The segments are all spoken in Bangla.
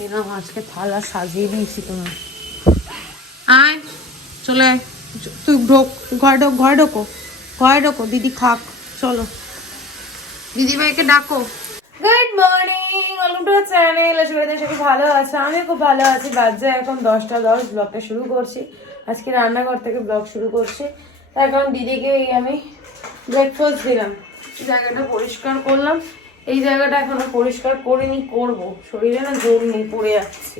এরকম আজকে থালা সাজিয়ে দিয়েছি তোমার। আয় চলে আয়, তুই ঢোক, ঘরে ঢোকো, দিদি খাক। চলো দিদি ভাইকে ডাকো। Good morning, welcome to channel. আশা করি সবাই ভালো আছে, আমি খুব ভালো আছি। বাজে এখন 10টা 10, ব্লগটা শুরু করছি। আজকে রান্নাঘর থেকে ব্লগ শুরু করছি, তার কারণ দিদিকে আমি ব্রেকফাস্ট দিলাম, জায়গাটা পরিষ্কার করলাম। এই জায়গাটা এখনো পরিষ্কার করিনি, করবো। শরীরে না জোর নেই, পড়ে যাচ্ছে।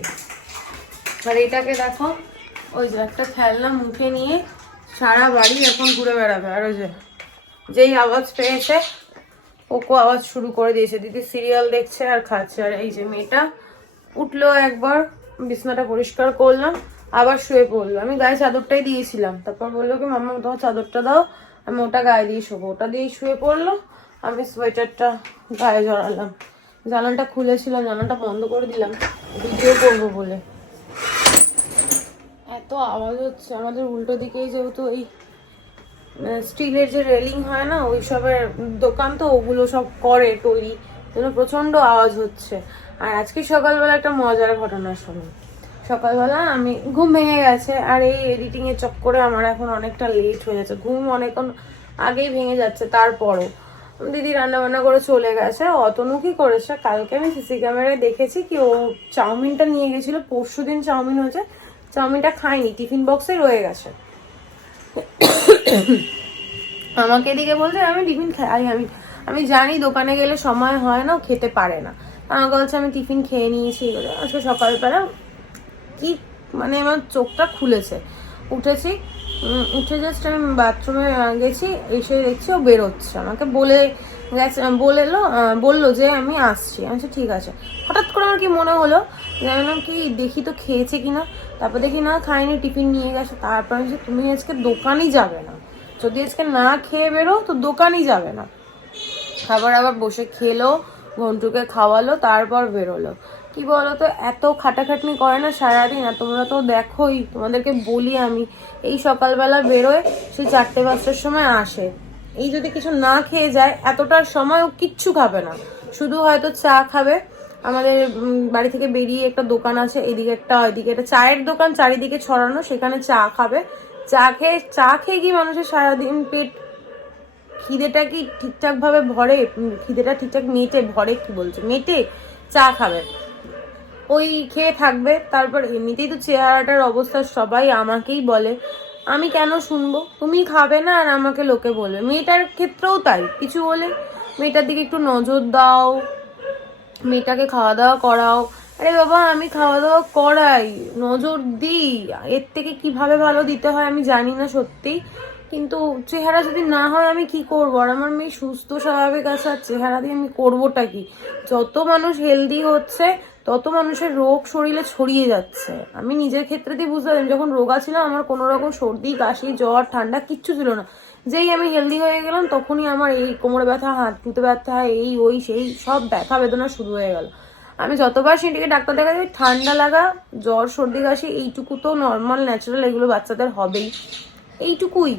আর এটাকে দেখো, ওই যে একটা খেলনা মুখে নিয়ে সারা বাড়ি এখন ঘুরে বেড়াবে। আর ওই যেই আওয়াজ পেয়েছে ওকো আওয়াজ শুরু করে দিয়েছে। দিদি সিরিয়াল দেখছে আর খাচ্ছে। আর এই যে মেয়েটা উঠলো একবার, বিছনাটা পরিষ্কার করলাম, আবার শুয়ে পড়লো। আমি গায়ে চাদরটাই দিয়েছিলাম, তারপর বললো কি মাম্মা তোমার চাদরটা দাও, আমি ওটা গায়ে দিয়ে শোবো। ওটা দিয়েই শুয়ে পড়লো, আমি সোয়েটারটা গায়ে জড়ালাম। জানালাটা খুলেছিলাম, জানালাটা বন্ধ করে দিলাম ভিডিও করবো বলে। এত আওয়াজ হচ্ছে আমাদের উল্টো দিকেই, যেহেতু এই স্টিলের যে রেলিং হয় না, ওই সবের দোকান, তো ওগুলো সব করে তৈরি, যেন প্রচন্ড আওয়াজ হচ্ছে। আর আজকে সকালবেলা একটা মজার ঘটনা শোনো। সকালবেলা আমি ঘুম ভেঙে গেছে, আর এই এডিটিং এর চক্করে আমার এখন অনেকটা লেট হয়ে যাচ্ছে, ঘুম অনেকক্ষণ আগেই ভেঙে যাচ্ছে। তারপরও দিদি রান্না বান্না করে চলে গেছে। অতনু কি করেছে, কালকে আমি সিসি ক্যামেরায় দেখেছি কি ও চাউমিনটা নিয়ে গেছিল, পরশুদিন চাউমিন হয়েছে, চাউমিনটা খাইনি, টিফিন বক্সে রয়ে গেছে। আমাকে এদিকে বলছে আমি টিফিন খাই, আমি জানি দোকানে গেলে সময় হয় না, খেতে পারে না। আমাকে বলছে আমি টিফিন খেয়ে নিয়েছি। আজকে সকালবেলা কি মানে আমার চোখটা খুলেছে, উঠেছি, উঠে জাস্ট আমি বাথরুমে গেছি, এসে দেখছি ও বেরোচ্ছে। আমাকে বলে গেছে, বললো যে আমি আসছি। আমি ঠিক আছে। হঠাৎ করে আমার কি মনে হলো, জানলাম কি দেখি তো খেয়েছে কিনা, তারপর দেখি না খাইনি, টিফিন নিয়ে গেছে। তারপর আমি তুমি আজকে দোকানই যাবে না, যদি আজকে না খেয়ে বেরো তো দোকানই যাবে না। আবার বসে খেলো, ঘন্টুকে খাওয়ালো, তারপর বেরোলো। কি বলতো, এত খাটাখাটনি করে না সারাদিন। আর তোমরা তো দেখোই, তোমাদেরকে বলি আমি, এই সকালবেলা বেরোয়, সেই 4টে 5টার সময় আসে। এই যদি কিছু না খেয়ে যায়, এতটার সময় ও কিচ্ছু খাবে না, শুধু হয়তো চা খাবে। আমাদের বাড়ি থেকে বেরিয়ে একটা দোকান আছে, এদিকে একটা, ওইদিকে একটা চায়ের দোকান চারিদিকে ছড়ানো, সেখানে চা খাবে। চা খেয়ে কি মানুষের সারাদিন পেট, খিদেটা কি ঠিকঠাক ভাবে ভরে, খিদেটা ঠিকঠাক ভরে, কি বলছে মেটে, চা খাবে, ওই খেয়ে থাকবে। তারপর এমনিতেই তো চেহারাটার অবস্থা সবাই আমাকেই বলে, আমি কেন শুনবো, তুমি খাবে না আর আমাকে লোকে বলবে। মেয়েটার ক্ষেত্রেও তাই, কিছু বলে মেয়েটার দিকে একটু নজর দাও, মেয়েটাকে খাওয়া দাওয়া করাও। আরে বাবা, আমি খাওয়া দাওয়া করাই, নজর দিই, এর থেকে কিভাবে ভালো দিতে হয় আমি জানি না সত্যি, কিন্তু চেহারা যদি না হয় আমি কি করবো? আর আমার মেয়ে সুস্থ স্বাভাবিক আছে, আর চেহারা দিয়ে আমি করবোটা কি? যত মানুষ হেলদি হচ্ছে তত মানুষের রোগ শরীরে ছড়িয়ে যাচ্ছে। আমি নিজের ক্ষেত্রে দিয়ে বুঝতে পারি, যখন রোগা ছিলাম আমার কোনো রকম সর্দি কাশি জ্বর ঠান্ডা কিচ্ছু ছিল না। যেই আমি হেলদি হয়ে গেলাম তখনই আমার এই কোমরে ব্যথা, হাত পুঁতে ব্যথা, এই ওই সেই সব ব্যথা বেদনা শুরু হয়ে গেল। আমি যতবার সেটিকে ডাক্তার দেখা যাই, ঠান্ডা লাগা, জ্বর সর্দি কাশি, এইটুকু তো নর্মাল ন্যাচারাল, এগুলো বাচ্চাদের হবেই, এইটুকুই।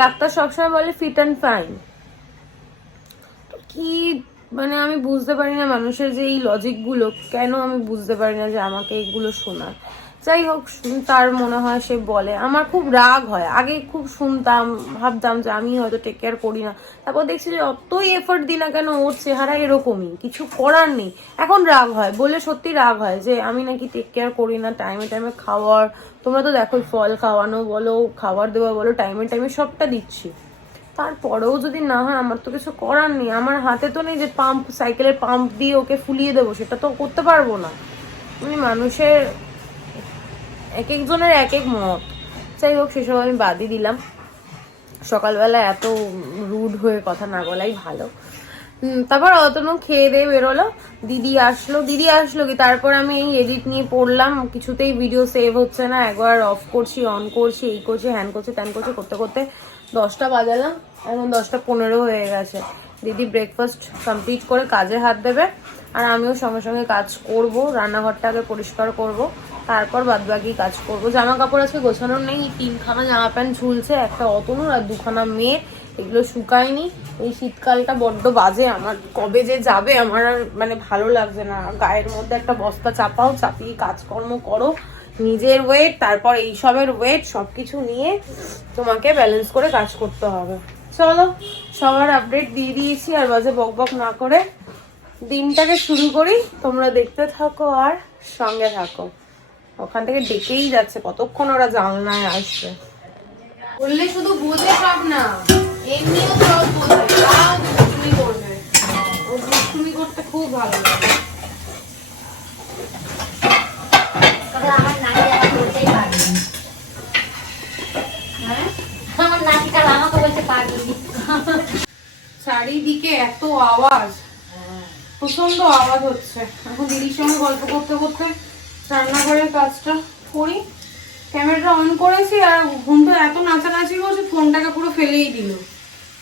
ডাক্তার সবসময় বলে ফিট অ্যান্ড ফাইন। কি মানে আমি বুঝতে পারি না মানুষের যে এই লজিকগুলো, কেন আমি বুঝতে পারি না যে আমাকে এইগুলো শোনার। যাই হোক, তার মনে হয় সে বলে। আমার খুব রাগ হয়, আগে খুব শুনতাম, ভাবতাম যে আমি হয়তো টেক কেয়ার করি না, তারপর দেখছি যে অতই এফোর্ট দিই না কেন ওর চেহারা এরকমই, কিছু করার নেই। এখন রাগ হয়, বলে সত্যি রাগ হয় যে আমি নাকি টেক কেয়ার করি না, টাইমে টাইমে খাওয়ার, তোমরা তো দেখো ফল খাওয়ানো বলো, খাবার দেওয়া বলো, টাইমে টাইমে সবটা দিচ্ছি। তারপরেও যদি না হয়, আমার তো কিছু করার নেই, আমার হাতে তো নেই যে পাম্প, সাইকেলের পাম্প দিয়ে ওকে ফুলিয়ে দেবো, সেটা তো করতে পারবো না। মানুষের এক একজনের এক এক মত। যাই হোক, সেসব আমি বাদই দিলাম। সকালবেলা এত রুড হয়ে কথা না বলাই ভালো। তারপর অতনু খেয়ে দিয়ে বেরোলো, দিদি আসলো কি, তারপর আমি এই এডিট নিয়ে পড়লাম, কিছুতেই ভিডিও সেভ হচ্ছে না, একবার অফ করছি, অন করছি, এই করছি, হ্যান করছি, ত্যান করছি, করতে করতে 10টা বাজালাম, এখন 10টা 15 হয়ে গেছে। দিদি ব্রেকফাস্ট কমপ্লিট করে কাজে হাত দেবে, আর আমিও সঙ্গে সঙ্গে কাজ করব, রান্নাঘরটা আগে পরিষ্কার করব, তারপর বাদবাকি কাজ করব। জামা কাপড় আজকে গোছানোর নেই, 3খানা জামা প্যান্ট ঝুলছে, একটা অতনুর আর 2খানা মেয়ে, এগুলো শুকায়নি। এই শীতকালটা বড্ড বাজে আমার, কবে যে যাবে আমার আর মানে ভালো লাগছে না। গায়ের মধ্যে একটা বস্তা চাপাও, চাপিয়ে কাজকর্ম করো, নিজের ওয়েট তারপর এইসবের ওয়েট সবকিছু নিয়ে তোমাকে ব্যালেন্স করে কাজ করতে হবে। চলো সবার আপডেট দিয়ে দিয়েছি, আর বাজে বক বক না করে দিনটাকে শুরু করি। তোমরা দেখতে থাকো আর সঙ্গে থাকো। ওখান থেকে ডেকেই যাচ্ছে, কতক্ষণ ওরা জানলায় আসবে। বললে শুধু বোঝে সব না, এমনিও সব বোঝে, তাও দুষ্টুমি করবে। ও দুষ্টুমি করতে খুব ভালো লাগে। আমার নাকি আমার বলতেই পারবি, হ্যাঁ আমার নাকি কাল আমাকে বলতে পারবি। চারিদিকে এত আওয়াজ, প্রচন্ড আওয়াজ হচ্ছে। এখন দিদির সঙ্গে গল্প করতে করতে রান্নাঘরের কাজটা করি। ক্যামেরাটা অন করেছি আর ঘুমটা এত নাচানাচি করছে, ফোনটাকে পুরো ফেলেই দিল।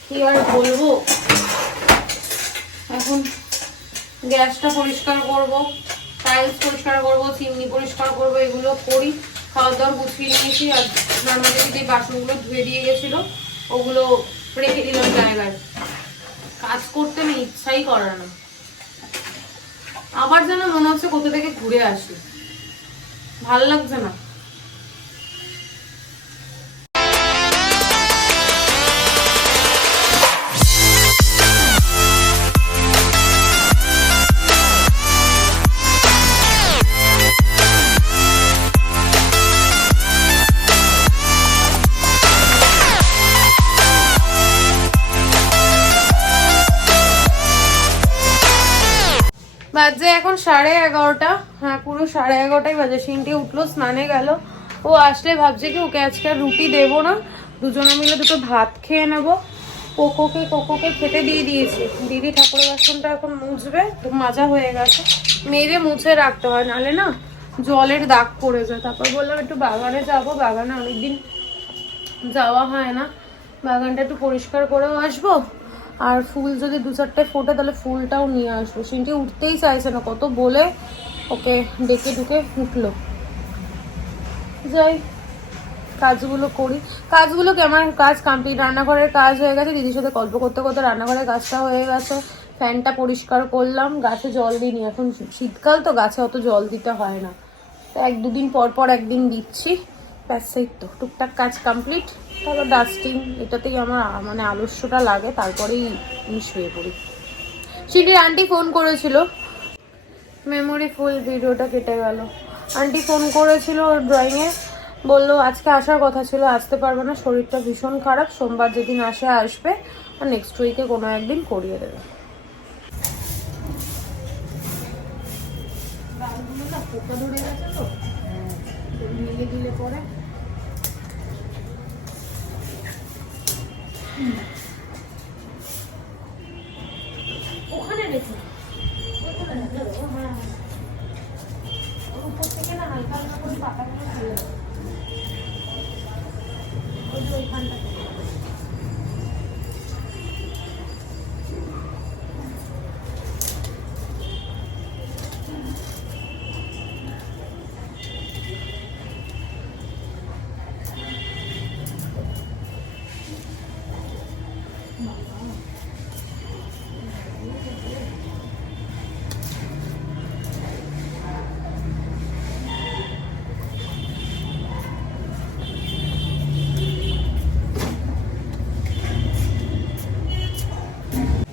কি আর বলবো। এখন গ্যাসটা পরিষ্কার করব, টাইলস পরিষ্কার করব, চিমনি পরিষ্কার করব, এগুলো করি। খাওয়া দাওয়া গুছিয়ে নিয়েছি, আর রান্নাতে যে বাসনগুলো ধুয়ে দিয়ে গেছিলো ওগুলো রেখে দিলাম জায়গায়। কাজ করতে না ইচ্ছাই করে না, আবার যেন মনে হচ্ছে কোথা থেকে ঘুরে আসি, ভাল লাগছে না। বাজে এখন 11:30। হ্যাঁ পুরো 11:30 বাজে। সিনটি উঠলো, স্নানে গেল। ও আসলে ভাবছে কি ওকে আজকে আর রুটি দেবো না, দুজনে মিলে দুটো ভাত খেয়ে নেবো। কোকোকে খেতে দিয়ে দিয়েছি। দিদি ঠাকুরের বাসনটা এখন মুছবে, মাজা হয়ে গেছে, মেরে মুছে রাখতে হয়, নাহলে না জলের দাগ পড়ে যায়। তারপর বললাম একটু বাগানে যাবো, বাগানে অনেকদিন যাওয়া হয় না, বাগানটা একটু পরিষ্কার করেও আসবো। আর ফুল যদি 2-4টে ফোটে তাহলে ফুলটাও নিয়ে আসবো। সিনটি উঠতেই চাইছে না, কত বলে ওকে ডেকে ঢুকে উঠলো। যাই কাজগুলো করি। কাজগুলো কি আমার কাজ কমপ্লিট, রান্নাঘরের কাজ হয়ে গেছে, দিদির সাথে গল্প করতে করতে রান্নাঘরের কাজটা হয়ে গেছে। ফ্যানটা পরিষ্কার করলাম, গাছে জল দিইনি, এখন শীতকাল তো গাছে অত জল দিতে হয় না, তো 1-2 দিন পর একদিন দিচ্ছি, ব্যাস। এই তো টুকটাক কাজ কমপ্লিট। তারপর ডাস্টিং, এটাতেই আমার মানে আলস্যটা লাগে, তারপরেই আমি শুয়ে পড়ি। সিটির আন্টি ফোন করেছিল, মেমোরি ফুল ভিডিওটা কেটে গেল। আন্টি ফোন করেছিল ওর ড্রয়িংয়ে, বললো আজকে আসার কথা ছিল, আসতে পারবে না, শরীরটা ভীষণ খারাপ, সোমবার যেদিন আসবে, আর নেক্সট উইকে কোনো একদিন করিয়ে দেবে। পোকা ধরে গেছে তো, মিলে দিলে পরে ওখানে রেখে উপর থেকে না হালকা হালকা করে পাতাগুলো ফেলে দেবো, ওই যে ওইখানটা।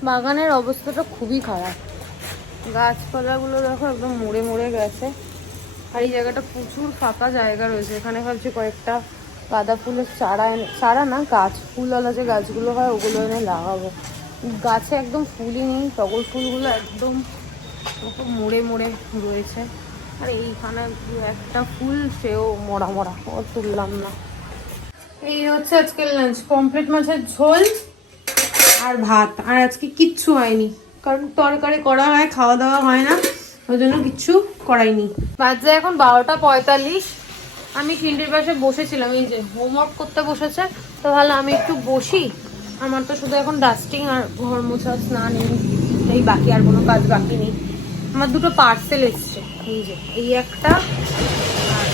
বাগানের অবস্থাটা খুবই খারাপ, গাছপালাগুলো দেখো একদম মরে মরে গেছে। আর এই জায়গাটা প্রচুর ফাঁকা জায়গা রয়েছে, এখানে ভাবছি কয়েকটা গাঁদা ফুলের চারা না, গাছ ফুলওয়ালা যে গাছগুলো হয় ওগুলো এনে লাগাবো। গাছে একদম ফুলই নেই, টগর ফুলগুলো একদম মরে মরে রয়েছে। আর এইখানে একটা ফুল, সেও মরা মরা, ও তুললাম না। এই হচ্ছে আজকের লাঞ্চ, পমফ্রেট মাছের ঝোল আর ভাত। আর আজকে কিচ্ছু হয়নি, কারণ তরকারি করা হয়, খাওয়া দাওয়া হয় না, ওই জন্য কিচ্ছু করাইনি। বাজে এখন 12:45। আমি ফিল্ডের পাশে বসেছিলাম, এই যে হোমওয়ার্ক করতে বসেছে, তো ভালো আমি একটু বসি। আমার তো শুধু এখন ডাস্টিং আর ঘর মোছা, স্নান, এই বাকি আর কোনো কাজ বাকি নেই। আমার দুটো পার্সেল এসছে, এই যে এই একটা আর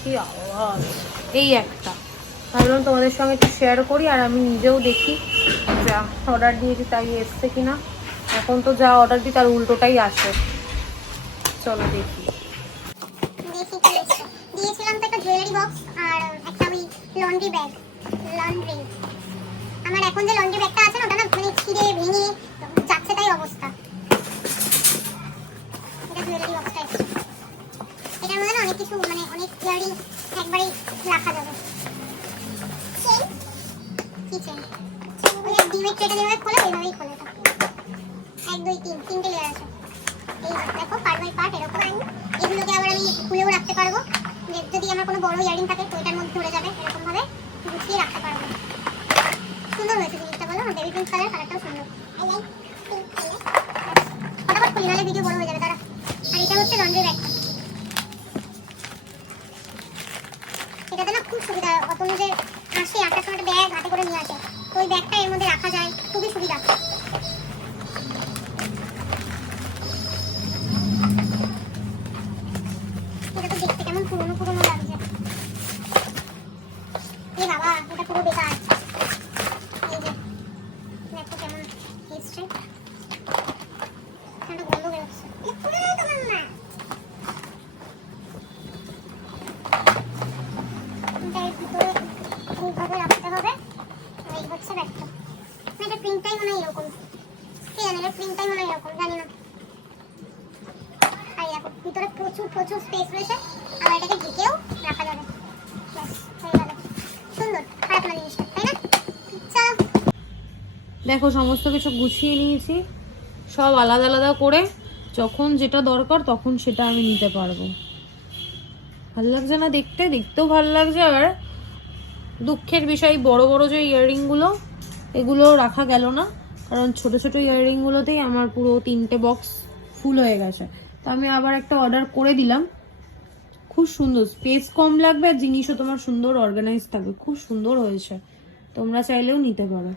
কি আওয়াজ, এই একটা। ভাবলাম তোমাদের সঙ্গে একটু শেয়ার করি, আর আমি নিজেও দেখি যা অর্ডার দিয়েছি তাই এসছে কিনা। এখন তো যা অর্ডার দিই তার উল্টোটাই আসে। চলো দেখি। দিয়েছিলাম তো একটা জুয়েলারি বক্স আর একটা ওই লন্ড্রি ব্যাগ। লন্ড্রি আমার এখন যে লন্ড্রি ব্যাগটা আছে না, ওটা না মানে ছিঁড়ে ভেঙে যাচ্ছে তাই অবস্থা। এটা জুয়েলারি বক্সটা এসেছে। এটার মধ্যে না অনেক কিছু মানে অনেক ইয়ারিং একবারে রাখা যাবে। চেন কি চেন? ওই ডিমের ট্রেটা যেভাবে খোলে ওইভাবেই খোলে এটা। 1 2 3 তিনটে লেয়ার আছে। এই দেখো পার্ট বাই পার্ট এরকম। এগুলোকে আবার আমি খুলেও রাখতে পারবো, যদি আমার কোনো বড় ইয়ারিং থাকে তো এটার মধ্যে ধরে যাবে, এরকম ভাবে গুছিয়ে রাখতে পারবো। সুন্দর হয়েছে জিনিসটা, বলো না? বেবি পিঙ্ক কালারটাও সুন্দর। I like pink colour. ফটাফট খুলি নাহলে ভিডিও বড় হয়ে যাবে। তারা আর এটা হচ্ছে লন্ড্রি ব্যাগটা। এটাতে না খুব সুবিধা। অতনু যে আসে 8টার সময় ব্যাগ হাতে করে নিয়ে আসে, তো ওই ব্যাগটা এর মধ্যে রাখা যায়, খুবই সুবিধা। এটা তো দেখতে কেমন পুরনো পুরনো লাগছে। এ বাবা, এটা পুরো বেকার। এই যে দেখো কেমন হিস্ট্রি, এটা গন্ধ বেরোচ্ছে। পুরো তো মাম্মা এটার ভিতরে এইভাবে রাখতে হবে। এই হচ্ছে ব্যাগটা। এটা প্রিন্টটাই মনে হয় এরকম, কে জানে এটা প্রিন্টটাই মনে হয় এরকম, জানি না। আর দেখো ভিতরে প্রচুর প্রচুর স্পেস রয়েছে, আর এটাকে ঢেকেও রাখা যাবে। ব্যাস হয়ে গেল। সুন্দর, খারাপ না জিনিসটা, তাই না? আচ্ছা দেখো সমস্ত কিছু গুছিয়ে নিয়েছি, সব আলাদা আলাদা করে, যখন যেটা দরকার তখন সেটা আমি নিতে পারবো। ভালো লাগছে না দেখতে? দেখতেও ভালো লাগছে। আর দুঃখের বিষয় বড় বড় যে ইয়াররিংগুলো এগুলো রাখা গেল না, কারণ ছোট ছোট ইয়াররিংগুলোতেই আমার পুরো 3টে বক্স ফুল হয়ে গেছে। তো আমি আবার একটা অর্ডার করে দিলাম। খুব সুন্দর, স্পেস কম লাগবে আর জিনিসও তোমার সুন্দর অর্গানাইজ থাকবে। খুব সুন্দর হয়েছে, তোমরা চাইলেও নিতে পারো।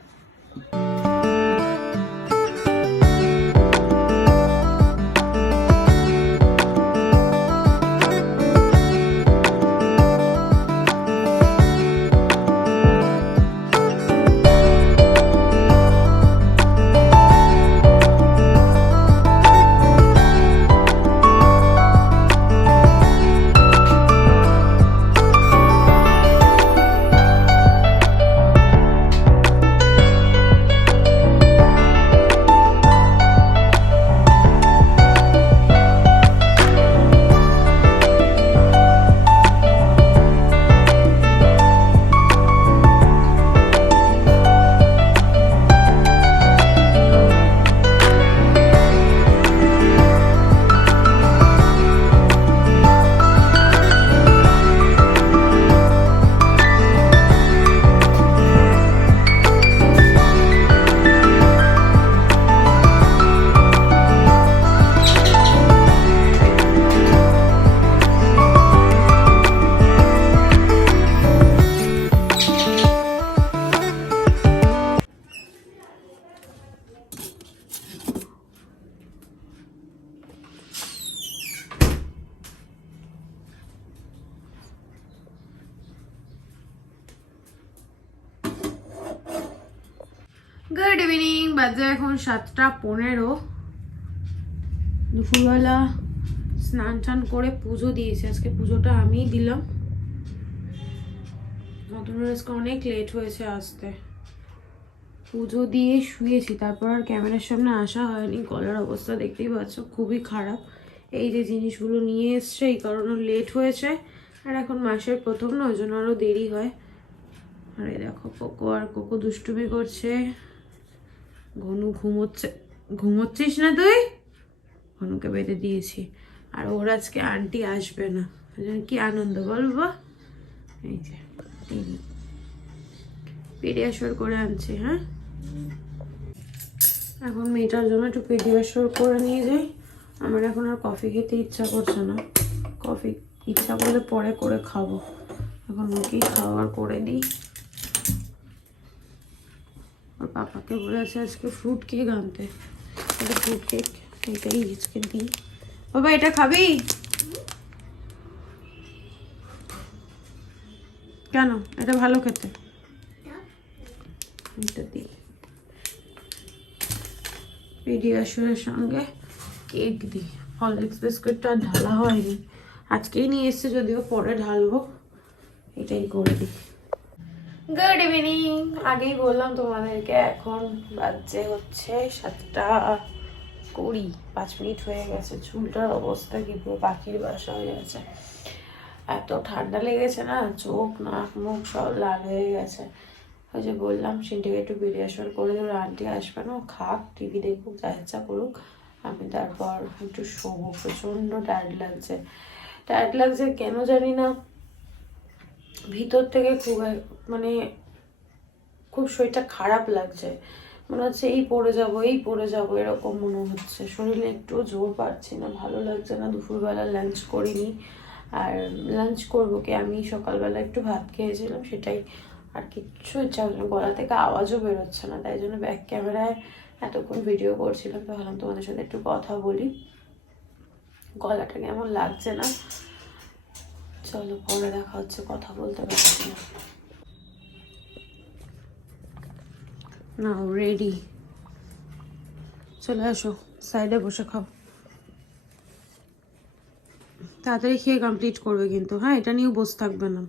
গুড ইভিনিং, বাজে এখন 7টা 15। দুপুরবেলা স্নান টান করে পুজো দিয়েছি। আজকে পুজোটা আমিই দিলাম। নতুন আজকে অনেক লেট হয়েছে আসতে। পুজো দিয়ে শুয়েছি, তারপর আর ক্যামেরার সামনে আসা হয়নি। গলার অবস্থা দেখতেই পাচ্ছ, খুবই খারাপ। এই যে জিনিসগুলো নিয়ে এসছে এই কারণে লেট হয়েছে। আর এখন মাসের প্রথম না, ওই জন্য আরও দেরি হয়। আর এই দেখো কোকো দুষ্টুমি করছে। ঘনু ঘুমোচ্ছে। ঘুমোচ্ছিস না তুই? ঘনুকে বেঁধে দিয়েছি। আর ওর আজকে আন্টি আসবে না, কি আনন্দ বলবো। এই যে পেডিয়াশোর করে আনছি। হ্যাঁ, এখন মেয়েটার জন্য একটু পেডিয়াশোর করে নিয়ে যাই। আমার এখন আর কফি খেতে ইচ্ছা করছে না। কফি ইচ্ছা করলে পরে করে খাবো, এখন ওকেই খাওয়ার করে দিই। ওর পাপাকে বলেছে আজকে ফ্রুট কেক আনতে। এটা ফ্রুট কেক, এটাই আজকে দিই। বাবা এটা খাবি? কেন? এটা ভালো খেতে। এটা দিই পিডিয়াশিওরের সঙ্গে কেক দিই। হরলিক্স বিস্কুটটা ঢালা হয়নি, আজকেই নিয়ে এসছে, যদিও পরে ঢালবো। এটাই করে দিই। Good evening. আগেই বললাম তোমাদেরকে, এখন বাজে হচ্ছে 7:20, 5 মিনিট হয়ে গেছে। চুলটার অবস্থা কি পুরো পাখির বাসা হয়ে গেছে, এত ঠান্ডা লেগেছে না, চোখ নাক মুখ সব লাল হয়ে গেছে। ওই যে বললাম সিনটিকে একটু পিডিয়াশিওর করে দেবো, আন্টি আসবে না, খাক টিভি দেখুক যা ইচ্ছা করুক, আমি তারপর একটু শোবো। প্রচণ্ড টায়ার্ড লাগছে কেন জানি না, ভিতর থেকে খুব মানে খুব শরীরটা খারাপ লাগছে, মনে হচ্ছে এই পড়ে যাবো এরকম মনে হচ্ছে। শরীরে একটু জোর পাচ্ছি না, ভালো লাগছে না। দুপুরবেলা লাঞ্চ করিনি, আর লাঞ্চ করবো কি, আমি সকালবেলা একটু ভাত খেয়েছিলাম, সেটাই, আর কিচ্ছু ইচ্ছা হচ্ছে না, গলা থেকে আওয়াজও বেরোচ্ছে না। তাই জন্য ব্যাক ক্যামেরায় এতক্ষণ ভিডিও করছিলাম, তো ভাবলাম তোমাদের সাথে একটু কথা বলি, গলাটা কেমন লাগছে না। চলো পরে দেখা হচ্ছে, কথা বলতে পারছি না। নাও রেডি, চলে আসো, সাইডে বসে খাও। তাড়াতাড়ি খেয়ে কমপ্লিট করবে কিন্তু, হ্যাঁ? এটা নিয়েও বসে থাকবে না।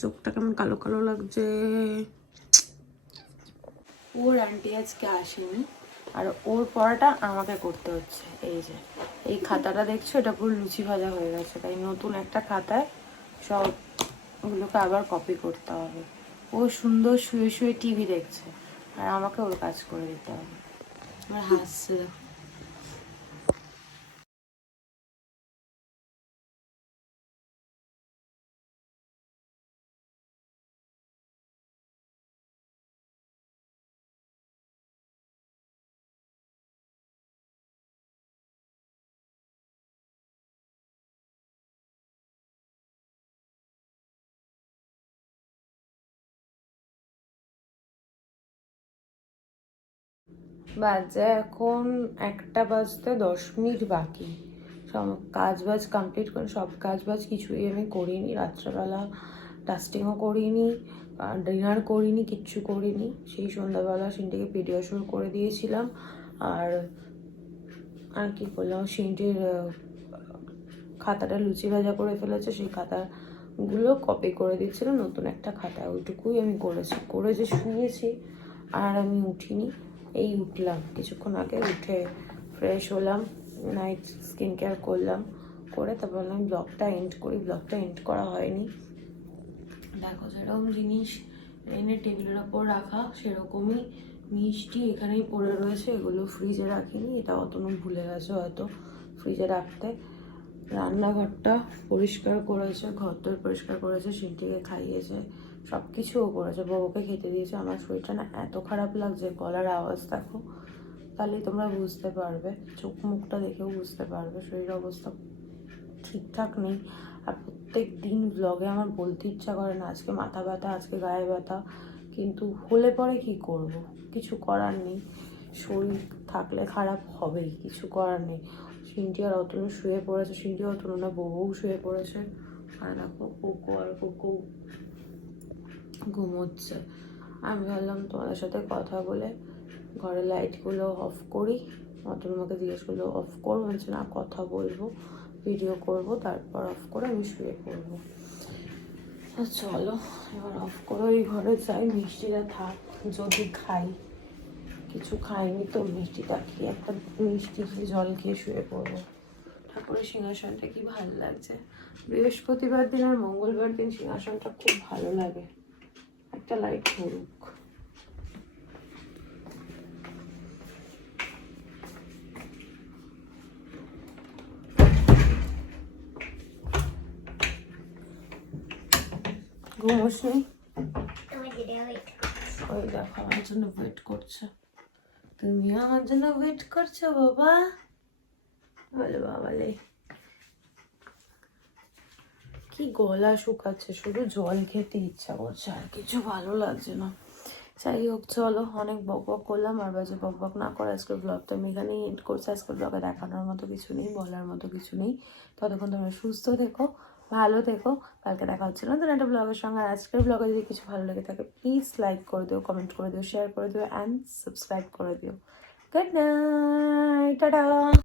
চোখটা কেমন কালো কালো লাগছে। ওর আন্টি আজকে আসেনি, আর ওর পড়াটা আমাকে করতে হচ্ছে। এই যে এই খাতাটা দেখছো, এটা পুরো লুচি ভাজা হয়ে গেছে, তাই নতুন একটা খাতায় সবগুলোকে আবার কপি করতে হবে। ও সুন্দর শুয়ে শুয়ে টিভি দেখছে, আর আমাকে ওর কাজ করে দিতে হবে। আমার হাসছে। বাজে এখন 1:10 বাকি। সব কাজ বাজ কমপ্লিট করে, সব কাজ বাজ কিছুই আমি করিনি রাত্রেবেলা, ডাস্টিংও করিনি, ডিনার করিনি, কিচ্ছু করিনি। সেই সন্ধ্যাবেলা সিনটিকে পিডিয়াশিওর করে দিয়েছিলাম, আর আর কি করলাম, সিনটির খাতাটা লুচি ভাজা করে ফেলেছে, সেই খাতাগুলো কপি করে দিচ্ছিলাম নতুন একটা খাতায়, ওইটুকুই আমি করেছি। করে যে শুয়েছি, আর আমি উঠিনি, এই উঠলাম কিছুক্ষণ আগে, উঠে ফ্রেশ হলাম, নাইট স্কিন কেয়ার করলাম, করে তারপর আমি ব্লগটা এন্ড করি। ব্লগটা এন্ড করা হয়নি, দেখো যেরকম জিনিস এনে টেবিলের ওপর রাখা, সেরকমই মিষ্টি এখানেই পড়ে রয়েছে, এগুলো ফ্রিজে রাখিনি, এটা অতনু ভুলে গেছে হয়তো ফ্রিজে রাখতে। রান্নাঘরটা পরিষ্কার করেছে, ঘরদোর পরিষ্কার করেছে, সিনটিকে খাইয়েছে, সব কিছুও করেছে, বউকে খেতে দিয়েছে। আমার শরীরটা না এত খারাপ লাগছে, গলার আওয়াজ দেখো, তাহলেই তোমরা বুঝতে পারবে, চোখ মুখটা দেখেও বুঝতে পারবে শরীরের অবস্থা ঠিকঠাক নেই। আর প্রত্যেক দিন ব্লগে আমার বলতে ইচ্ছা করে না, আজকে মাথা ব্যথা, আজকে গায়ে ব্যথা, কিন্তু হলে পরে কি করব, কিছু করার নেই, শরীর থাকলে খারাপ হবেই, কিছু করার নেই। সিনটি আর অতনু শুয়ে পড়েছে, সিনটি অতনু না বউ শুয়ে পড়েছে, আর দেখো কোকো ঘুমোচ্ছে। আমি ভাবলাম তোমাদের সাথে কথা বলে ঘরের লাইটগুলো অফ করি। অতনু আমাকে জিজ্ঞেস করলো অফ করবো, বলছে না কথা বলবো, ভিডিও করব, তারপর অফ করে আমি শুয়ে পড়বো। চলো এবার অফ করে ওই ঘরে যাই, মিষ্টিটা থাক, যদি খাই, কিছু খাইনি তো, মিষ্টিটা খেয়ে একটা মিষ্টি খেয়ে জল খেয়ে শুয়ে পড়বো। ঠাকুরের সিংহাসনটা কি ভালো লাগছে, বৃহস্পতিবার দিন আর মঙ্গলবার দিন সিংহাসনটা খুব ভালো লাগে। একটা লাইট ধরুক। ঘুমোসনি? ওই দেখো আমার জন্য ওয়েট করছে, তুমিও আমার জন্য ওয়েট করছো বাবা, বলে বাবালে। কি গলা শুকাচ্ছে, শুধু জল খেতে ইচ্ছা করছে, আর কিছু ভালো লাগছে না। যাই হোক চলো, অনেক বক বক করলাম, আর বাজে বক বক না করে আজকের ব্লগটা আমি এখানেই এন্ড করছি। আজকের ব্লগে দেখানোর মতো কিছু নেই, বলার মতো কিছু নেই। ততক্ষণ তোমরা সুস্থ থেকো, ভালো থেকো, কালকে দেখা হচ্ছে নতুন একটা ব্লগের সঙ্গে। আর আজকের ব্লগে যদি কিছু ভালো লেগে থাকে প্লিজ লাইক করে দিও, কমেন্ট করে দিও, শেয়ার করে দিও অ্যান্ড সাবস্ক্রাইব করে দিও। Good night, tata.